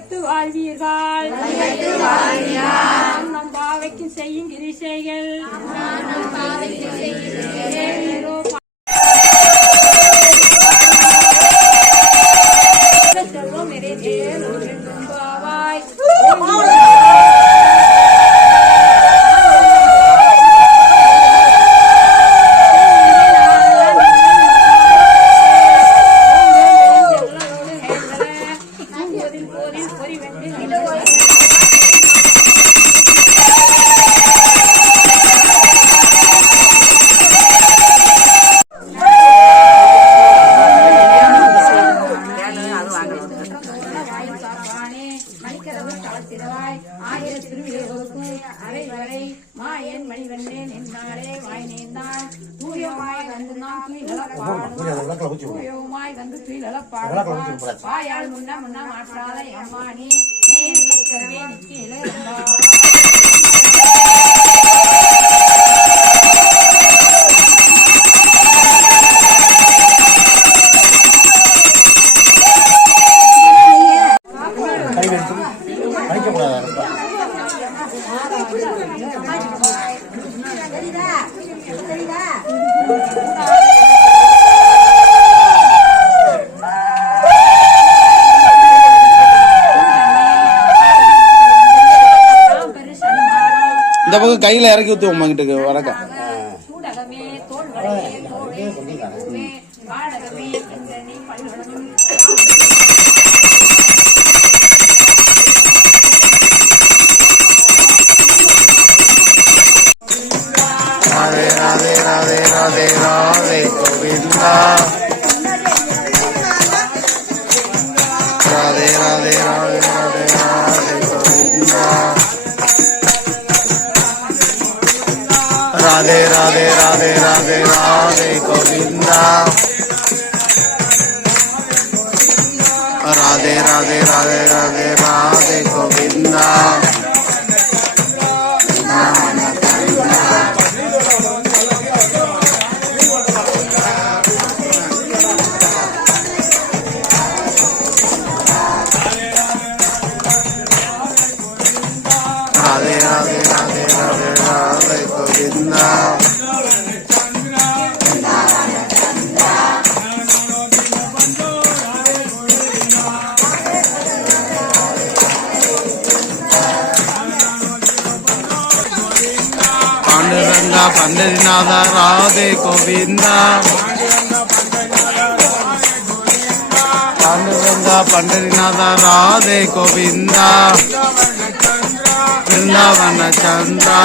வையத்து வாழ்வீர்கள் நம் பாவைக்கு செய்யும் கிரிசைகள் செல்வம் நிறைவாய் மாயன் மணிவண்ணேன் என்றாலே வாய் நேர்ந்தாள் தூயமாய் வந்து நாம் தூயமாய் வந்து துயிலப்பாடுவாள் வாயால் முன்னா முன்னா மாற்றாத அம்மானி நிலக்கரவே நித்தியில இந்த பக்கம் கையில இறக்கி ஊத்துவோம் கிட்ட வரக்க ராதே ராதே ராதே ராதே ராதே கோவிந்தா ராதே ராதே ராதே ராதே ராதே கோவிந்தா ராதே ராதே ராதே ராதே ராதே கோவிந்தா ராதே ராதே ராதே ராதே ராதே கோவிந்தா ராதே ராதே ராதே ராதே ராதே கோவிந்தா பாண்டுரங்கா பண்டரிநாத ராதே கோவிந்தா பாண்டுரங்கா பண்டரிநாத ராதே கோவிந்தா वृंदावन चंद्रा